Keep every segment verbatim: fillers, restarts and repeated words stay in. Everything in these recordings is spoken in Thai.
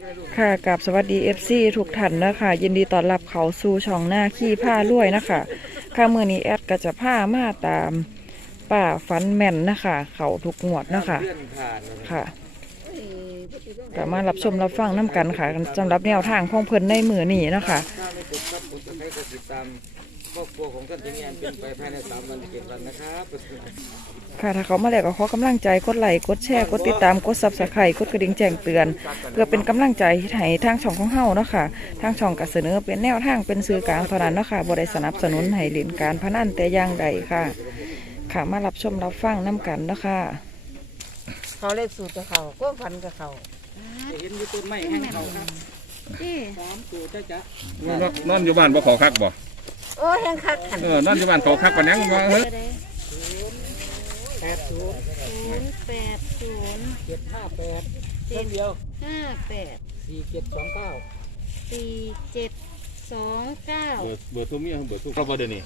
ค่ะกับสวัสดี เอฟ ซี ทุกท่านนะคะยินดีต้อนรับเขาสู่ช่องหน้าขี้ผ้าลวยนะคะค่ะเมื่อนี้แอดก็จะผ้ามาตามป่าฟันแม่นนะคะเขาทุกงวดนะคะค่ะก็มารับชมรับฟังน้ำกันค่ะสำหรับแนวทางของเพิ่นในมือนี้นะคะครอบครัวของท่านทีมงานเป็นไปภายในสามวันเจ็ดวันนะครับค่ะถ้าเขามาแล้วก็ขอกำลังใจกดไลค์กดแชร์กดติดตามกดซับสไครต์กดกระดิ่งแจ้งเตือนเพื่อเป็นกำลังใจให้ทางช่องของเฮาเนาะค่ะทางช่องก็เสนอเป็นแนวทางเป็นสื่อกลางเท่านั้นเนาะค่ะบ่ได้สนับสนุนให้เล่นการพนันแต่อย่างใดค่ะค่ะมารับชมรับฟังน้ำกันเนาะค่ะเขาเลขสูตรกับเขาก้มฟันกับเขาจะเห็นอยู่ต้นไม้แห้งเขาครับสามตัวจ้าจ้านอนอยู่บ้านบ่ขอคักบ่โอ้แห้งคักขันเออนอนอยู่บ้านขอคักปานยังบ่เฮ้ยแปดศูนย์ศูนย์แปดศูนย์เจ็ดห้าแปดเส้นเดียวห้าแปดสี่เจ็ดสองเก้าสี่เจ็ดสองเก้าเบอร์เบอร์ตัวเมียเบอร์ตัวเราบ่เดี๋ยวนี้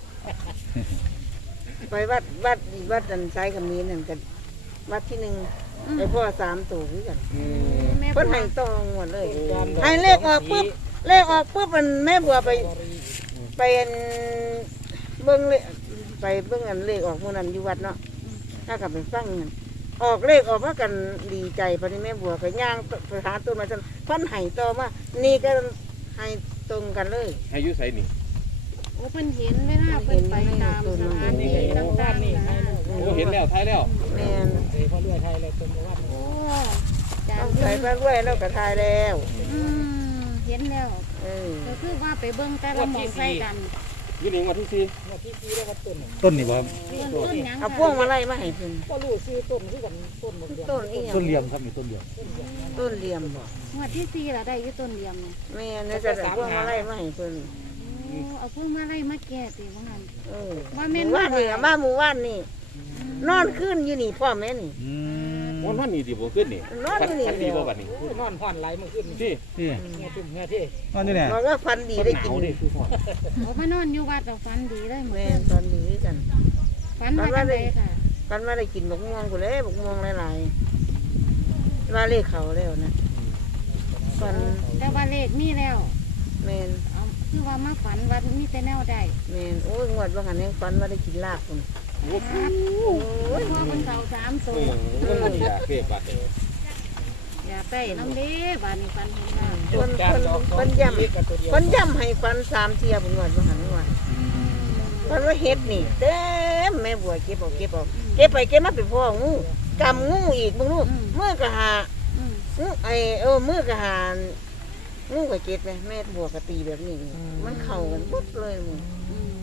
ไปวัดวัดวัดดันไซกับมีนั่นกันวัดที่หนึ่งไอพ่อสามตัวคือกันแม่บัเพิ่นวให้ตองหมดเลยให้เลขออกปุ๊บเลขออกปุ๊บมันแม่บัวไปไปอันเบิ้งเลขไปเบิ้งอันเลขออกมื่อนั้นอยู่วัดเนาะถ้ากลับไปฟังเงินออกเลขออกมากันดีใจปนี้แม่บัวก็ย่างไปหาต้นมาจนเพิ่นให้ต่อมานี่ก็ให้ตรงกันเลยให้อยู่ไสนี่โอ้เพิ่นเห็นเวลาเพิ่นไปตามสถานที่ต่างๆนะโอ้เห็นแล้วท้ายแล้วแม่นเอ้พ่อเรือไทยเลยต้นวัดโอ้จาต้กองใส่ปลาด้วยแล้วก็ทายแล้วอืมเห็นแล้วเออก็คือว่าไปเบิ่งแต่ละหมองใส่กันอยู่นี่วันที่สี่มาที่ซีแล้วก็ต้นต้นนี่บ่ต้นต้นหยังเอาพวงมาไล่มาให้เพิ่นก็รู้ซื้อต้นคือกันต้นหมดเดือนต้นอีหยังต้นเหลี่ยมครับนี่ต้นเหลี่ยมต้นเหลี่ยมบ่งวดที่สี่ละได้อยู่ต้นเดียมเนี่ยแม่นจะเอาพวงมาไล่มาให้เพิ่นโอ้เอาเพิ่งมาไล่มาแก่ติว่างั้นเออว่าหแม่นมู่บ้านนี่อะมาหมู่บ้านนี่นอนขึ้นอยู่นี่พ่อแม่นี่อืมวันวันนี้สิบ่ขึ้นนี่นอนอยู่นี่พันดีบ่บัดนี้นอนผ่อนไหลมาขึ้นที่ที่เงี้ยจุ่มเงี้ยที่นอนอยู่เนี่ยบอกว่าฟันดีได้กินโอ้มานอนอยู่วัดเราฝันดีเลยหมดแม่นฟันดีด้วยกันฝันมาจังไดค่ะฟันมาได้กินบกม่วงกูเลยบกม่วงหลายๆว่าเลขเขาแล้วนะฟันแต่ว่าเลขมีแล้วแม่นเอาคือว่ามาฝันว่ามีแต่แนวใดแม่นโอ้ยงวดว่าหันยังฟันมาได้กินลาบคุณโอ้โอ้ยพ่อมันเก่าสามตัวโหมันอยากเก็บบัดนี้อย่าไปน้ำเด้บานนี้ฟันเห็นหน้าคนคนคนย่ำคนย่ำให้ฟันสามเทียบงวดว่าหันงวดฟันว่าเฮ็ดนี่เต็มแม่บัวเก็บเอาเก็บเอาเก็บไปเก็บมาเป็นพ่องูกำงูอีกมึงลูกมือกะหาอืมงูไอเออมือกะหางูกะเก็บไหมแม่บัวกะตีแบบนี้นี่มันเข้ากันปุ๊บเลยมึงอืม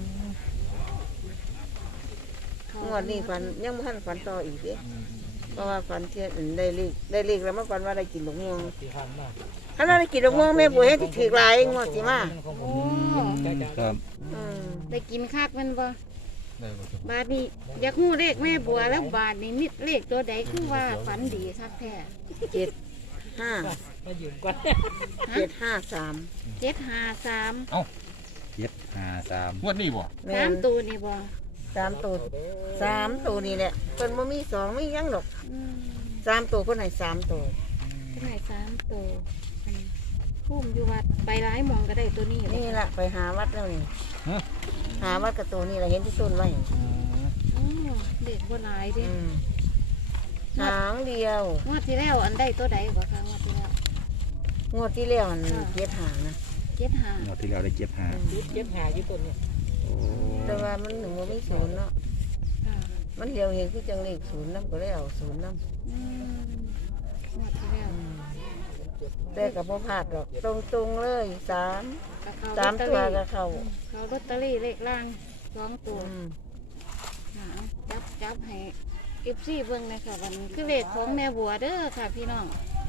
งวดนี้ฟันยังไม่ทันฟันต่ออีกเด้เพราะว่าฟันเทียนได้เลขได้เลขแล้วมาฟันว่าได้กินดอกม่วงสี่พันมากถ้าเราได้กินดอกม่วงแม่บัวให้ที่ถือลายงวดสิมาโอ้ครับอืมได้กินคักแมันบ่บาดนี้อยากฮู้เลขแม่บัวแล้วบาดนี้มิดเลขตัวใดคือว่าฝันดีคักแท้เจ็ดห้ามายืมก่อนเจ็ดห้าสามเจ็ดห้าสามเจ็ดห้าสามงวดนี้บ่แม่สามนตัวนี่บ่สามตัวสามตัวนี่แหละเพิ่นบ่มีสองไม่ยังหรอกอืมสามตัวเพิ่นให้สามตัวเท่าไหร่สามตัวอันพุ่มอยู่วัดไปร้ายหมองก็ได้ตัวนี้บ่นี่ละไปหาวัดแล้วนี่หาวัดกับตัวนี่แหละเห็นที่ต้นไว้อ๋อเด็กบ่หลายเด้อืมหางเดียวงวดที่แล้วอันได้ตัวใดบ่คะงวดที่แล้วงวดที่แล้วมันเจ็ดหางนะเจ็ดห้างวดที่แล้วได้เจ็ดห้าเก็บหาอยู่ต้นเนี่ยแต่ว่ามันหนึ่งบ่มีศูนย์เนาะค่ะมันเดียวเห็นคือจังเลขศูนย์น้ำก็เลยเอาศูนย์น้อืมงวดที่แล้วำแต่กับพ่พลาดหรอกตรงตรงๆเลยสามก็เข้สามลอตเตอตัวรี่ก็เข้าเขาลอตเตอรี่เลขล่างสองตัวอืมหาจับจับให้เอฟซีเบิ่งเลยค่ะวันนี้คือเลขของแม่บัวเด้อค่ะพี่น้อง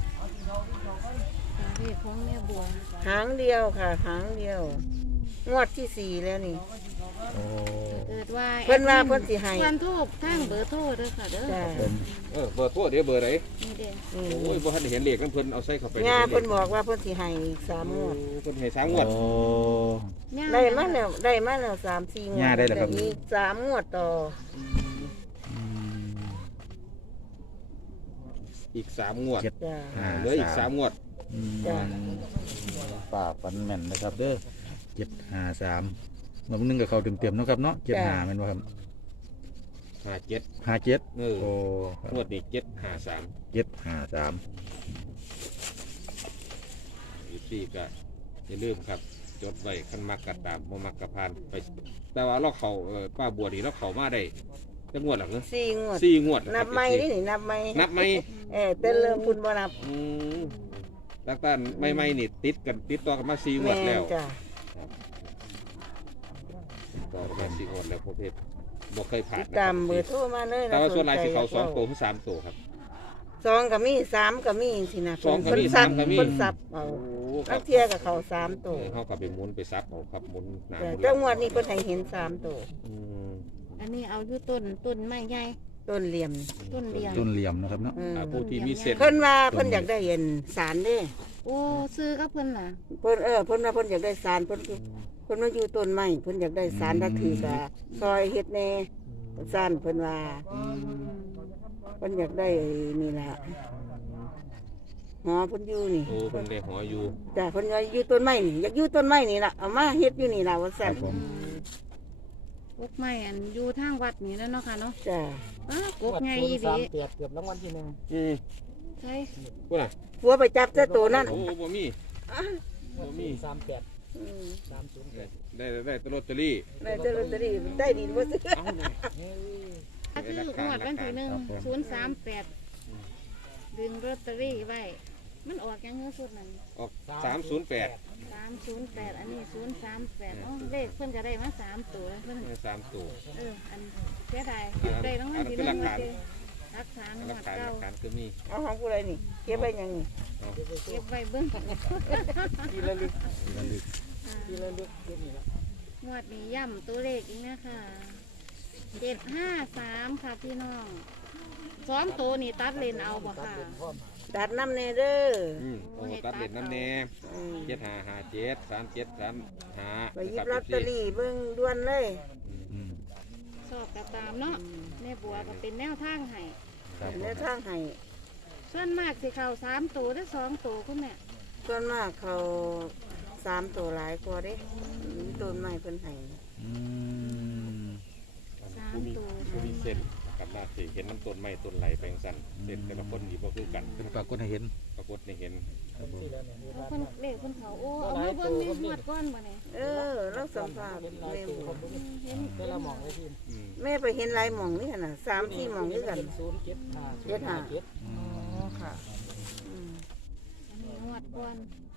ค่ะเลขของแม่บัวหางเดียวค่ะหางเดียว งวดที่สี่แล้วนี่โอ้เกิดว่าเพิ่นว่าเพิ่นสิให้เพิ่นทูบทางเบอร์โทรเด้อค่ะเด้อจ้าเออเบอร์โทรเดี๋ยวเบอร์ไหนนี่เด้ออืมโอ้ยบ่ทันได้เห็นเลขนำเพิ่นเอาใส่เข้าไปย่าเพิ่นบอกว่าเพิ่นสิให้อีกสามงวดเพิ่นให้สามงวดย่ได้มาแล้วได้มาแล้วสามสี่งวดย่าได้แล้วครับอีกสามงวดต่ออีกสามงวดจ้าเหลืออีกสามงวดออืมจ้ะป่าฟันแม่นนะครับเด้อเจ็ดห้าสามมานึงกับเขาเต็มๆเนาะครับเนาะเจ็ดห้าแม่นบ่ครับห้าเจ็ดห้าเจ็ดเออโอ้ครับงวดนี้เจ็ดห้าสามเจ็ดห้าสามอีกสี่ก็อย่าลืมครับจดไว้คันมักกัดตามบ่มักกะพานไป แต่ว่าเราเขาเอ่อป้าบัวนี่เราเขามาได้จักงวดหลังเนอะสี่งวดสี่งวดนับไม่นี่นี่นับไม่นับไหมเออแต่เริ่มพุ่นบ่นับอืมตั้งแต่ไม่ไม่นี่ติดกันติดต่อกันมาสี่งวดแล้วม่นจ้ะต่อกันมาสี่งวดแล้วประเภทบ่เคยผ่านติดนะคตารัมบเบอร์โทรมาเลยนะแต่ว่าส่วนหลายสิเขาสองนใจตัวถึงสามตัวครับสองก็มีสามก็มีสินะสองก็มีเพิ่นซับสามก็มีเพิ่นซับเอาโอ้คลัรับกเทียกับเขาสามเอตัวอเขาก็ไปหมุนไปซับเอาครับหมุนหนาจ้ะหมุนหแต่ลังงวดนี้เพิ่นให้เห็นสามตัวอืมอันนี้เอาอยู่ต้นต้นไม้ใหญ่ต้นเหลี่ยมต้นเดียวต้นเหลี่ยมนะครับเนาะอืมอ่าผู้ที่มีเส้นเพิ่นว่าเพิ่นอยากได้เห็นสารเด้โอ้ซื้อกับเพิ่นล่ะเพิ่นเออเพิ่นว่าเพิ่นอยากได้สารเพิ่นคือเพิ่นมาอยู่ต้นไม้เพิ่นอยากได้สารถ้าถือก็ซอยเฮ็ดแหน่สารเพิ่นว่าเพิ่นอยากได้นี่ล่ะหอเพิ่นอยู่นี่โอ้เพิ่นได้หัวอยู่จ้ะเพิ่นว่าอยู่ต้นไม้นี่อยากอยู่ต้นไม้นี่ล่ะเอามาเฮ็ดอยู่นี่ล่ะว่าคซั่รันบผมกกไม้อันอยู่ทางวัดนี่แล้วเนาะค่ะเนาะจ้ะอ้ากกใหญ่อีสาดีมเปียดเกือบรางวัลที่หนึ่งอืมใช่กูน่ะผัวไปจับแต่ตัวนั่นโอ้บ่มีบ่มีสามแปดอืมสามศูนย์แปดได้ได้ได้ตลอตเตอรี่ได้แต่ลอตเตอรี่ได้ดินบ่ซื้อเอ้าเนี่ยคืองวดวันที่หนึ่งศูนย์สามแปดดึงลอตเตอรี่ไว้ มันออกยังเงื้อสุดนั่นออกสามศูนย์แปดสามศูนย์แปดอันนี้ศูนย์สามแปดอ๋อเลขเพิ่นจะได้มาสามตัวเพิ่นสามตัวเอออันเสียดายได้รางวัลที่หนึ่งมาเจอรักษาหนหลัวกดฐานหเก่าลักฐานคือมีเอาของผู้ใดนี่เก็บไว้ยังนี่เก็บไว้เบิ่งทีละลึกทีละลึกเดี๋ยวนี้ละงวดนี้ย่ำตัวเลขอีกนะคะเจ็ดห้าสามค่ะพี่น้องซ้อมตัวนี่ตัดเลนเอาบ่ค่ะดัดน้ำแน่เด้ออืมโอ้ตัดเด็ดน้ำแน่อืมเจ็ดหาหาเจ็ดสามเจ็ดสามหาไปหยิบลอตเตอรี่เบิ่งด่วนเลยอืมชอบกับตามเนาะแม่บัวก็เป็นแนวทางให้ครับผในมทางให้ส่วนมากสิเข้าสามตัวหรือสองตัวคุณแม่ส่วนมากเขาสามตัวหลายกว่าเด้มีต้นไม้เพิ่นให้อืมสามผู้มีตัวผู้มีเส้นกับหน้าสิเห็นน้ำต้นไม้ต้นไหลแปลงสันเส้นแต่ละคนนี่บ่คือกันเป็นปรากฏให้เห็นปรากฏในเห็นครับผมที่แล้วเนี่ยเอาคนเลขคนเขาโอ้เอามาเบิ่งในหวดก้อนบ่เนี่ยเออเราสัมภาษณ์เป็นลายแม่ตัวบัคว นนี้เห็นแต่ละหมองเลยทีมอืมแม่ไปเห็นหลายหม่องนี่หั่นน่ะสามสี่หม่องด้วยกันศูนย์เจ็ดห้าเจ็ดห้าเจ็ดอ๋อค่ะอืมอันนี้หวดก้อน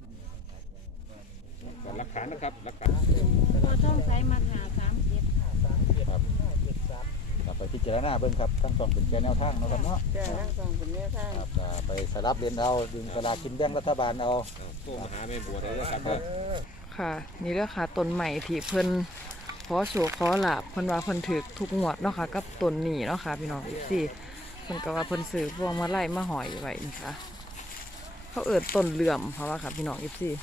ก็หลักฐานนะครับหลักฐานพอต้องใช้มาหาสามเจ็ดสามเจ็ดห้าเจ็ดสามกลับไปพิจารณาเบิ่งครับทั้งสองเป็นแค่แนวทางเนาะครับเนาะจ้ะทั้งสองเป็นแนวทางครับก็ไปสลับเรียนเอาดึงสลากกินแบ่งรัฐบาลเอาเอาโทรมาหาแม่บัวได้เลยครับเด้อค่ะ นี่เด้อค่ะต้นใหม่ที่เพิ่นขอโชคขอลาบเพิ่นว่าเพิ่นถือทุกงวดเนาะค่ะกับต้นนี้เนาะค่ะพี่น้องอีกสี่เพิ่นก็ว่าเพิ่นซื้อพวงมาลัยมาหอยไว้นี่ค่ะเขาเอิ้นต้นเหลื่อมเพราะว่าค่ะพี่น้องอีกสี่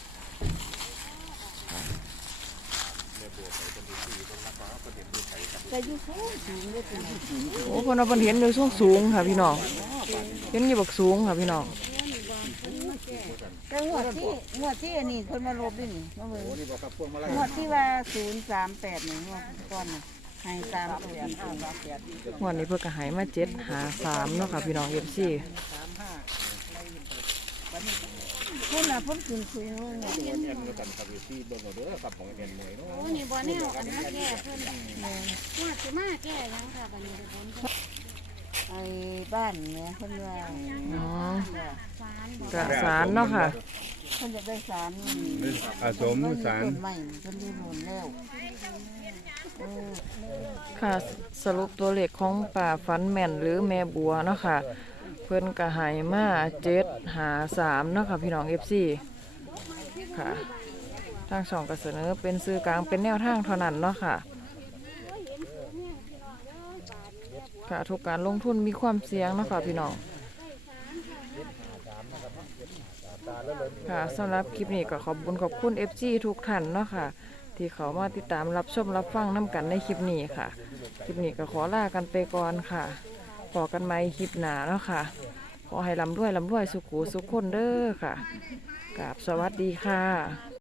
โอ้เพิ่นว่าเพิ่นเห็นอยู่สูงสูงๆค่ะพี่น้องเห็นอยู่บักสูงค่ะพี่น้องแต่งวดที่งวดที่อันนี้เพิ่นมาลบด้วยนี่มาเบิ่งโอ้นี่บอกครับพวงมาลัยงวดที่ว่าศูนย์สามแปดนี่งวดก้อนน่ะให้สามตัวงวันนี้เพิ่นก็ใหายมาเจ็ดหาสามเนาะค่ะพี่น้องเอฟซีเพิ่นน่ะเพิ่นขึ้นคุยนู่นน่ะตัวเนียนกันครับอยู่ที่เบิ่งเอาเด้อครับของเนียนหน่วยเนาะโอ้นี่บ่แนวอันนั้นแก่เพิ่นหวดสิมาแก่ยังค่ะบัดนี้เดี๋ยวผมจะไอ้บ้านแหม่เพิ่นว่าอ๋อสารบ่กะสารเนาะค่ะเพิ่นจะได้สารนี่อาสมสารต้นไม้เพิ่นได้โดนแล้วเออค่ะสรุปตัวเลขของป่าฟันแม่นหรือแม่บัวเนาะค่ะ เพิ่นก็ใหายมาเจ็ดหาสามเนาะค่ะพี่น้องเอฟซีค่ะทางช่องก็เสนอเป็นสื่อกลางเป็นแนวทางเท่านั้นเนาะค่ะ ค่ะทุกการลงทุนมีความเสี่ยงเนาะค่ะพี่น้องค่ะสำหรับคลิปนี้ก็ขอบคุณขอบคุณ เอฟ ซี ทุกท่านเนาะค่ะ ที่เขามาติดตามรับชมรับฟังน้ำกันในคลิปนี้ค่ะ คลิปนี้ก็ขอลากันไปก่อนค่ะพอกันไหมคลิปหน้าเนาะค่ะ ขขอให้ร่ำรวยร่ำรวยสุขูสุขคนเด้อค่ะกราบสวัสดีค่ะ